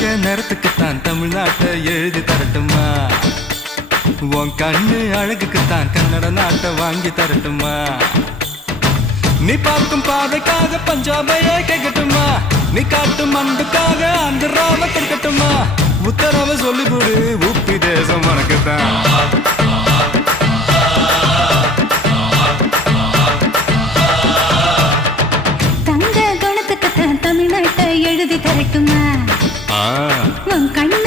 தங்க நிறத்துக்குத்தான் தமிழ்நாட்டை எழுதி தரட்டுமா? உன் கண்ணு அழகுக்குத்தான் கன்னட நாட்டை வாங்கி தரட்டுமா? நீ பார்க்கும் பார்வைக்காக பஞ்சாபையே கேட்கட்டுமா? நீ காட்டும் அன்புக்காக ஆந்திராவை கேட்கட்டுமா? உத்தரவு சொல்லிவிடு, உப்பி தேசம் உனக்குத்தான். தங்க குணத்துக்குத்தான் தமிழ்நாட்டை எழுதி தரட்டுமா? ஆ உன் கண்ணு